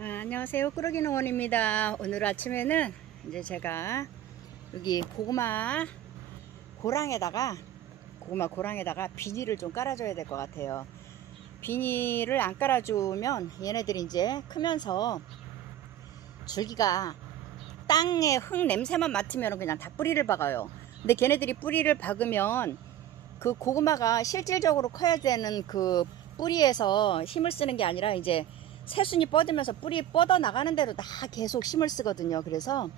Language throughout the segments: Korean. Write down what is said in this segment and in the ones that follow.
아, 안녕하세요. 꾸러기 농원입니다. 오늘 아침에는 이제 제가 여기 고구마 고랑에다가 고구마 고랑에다가 비닐을 좀 깔아줘야 될 것 같아요. 비닐을 안 깔아주면 얘네들이 이제 크면서 줄기가 땅에 흙 냄새만 맡으면 그냥 다 뿌리를 박아요. 근데 걔네들이 뿌리를 박으면 그 고구마가 실질적으로 커야 되는 그 뿌리에서 힘을 쓰는 게 아니라 이제 새순이 뻗으면서 뿌리 뻗어 나가는 대로 다 계속 힘을 쓰거든요. 그래서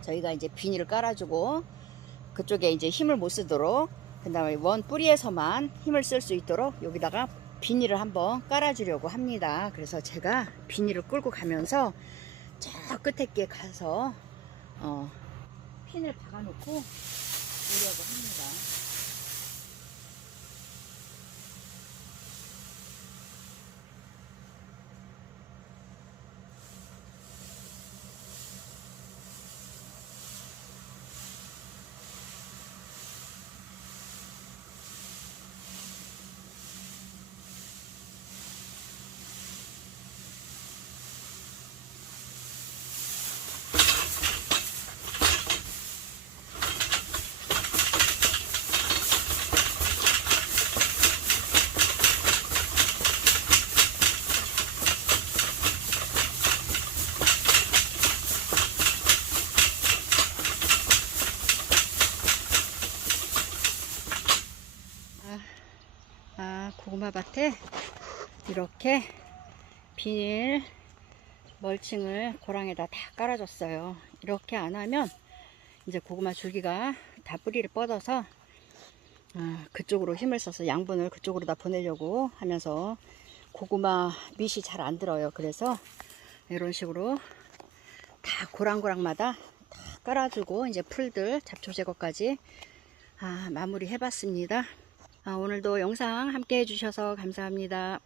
저희가 이제 비닐을 깔아주고 그쪽에 이제 힘을 못 쓰도록 그 다음에 원 뿌리에서만 힘을 쓸 수 있도록 여기다가 비닐을 한번 깔아주려고 합니다. 그래서 제가 비닐을 끌고 가면서 저 끝에 게 가서 어, 핀을 박아놓고 오려고 합니다. 아, 고구마 밭에 이렇게 비닐 멀칭을 고랑에다 다 깔아줬어요. 이렇게 안 하면 이제 고구마 줄기가 다 뿌리를 뻗어서 아, 그쪽으로 힘을 써서 양분을 그쪽으로 다 보내려고 하면서 고구마 밑이 잘 안 들어요. 그래서 이런 식으로 다 고랑고랑마다 다 깔아주고 이제 풀들 잡초 제거까지 아, 마무리 해봤습니다. 아, 오늘도 영상 함께 해주셔서 감사합니다.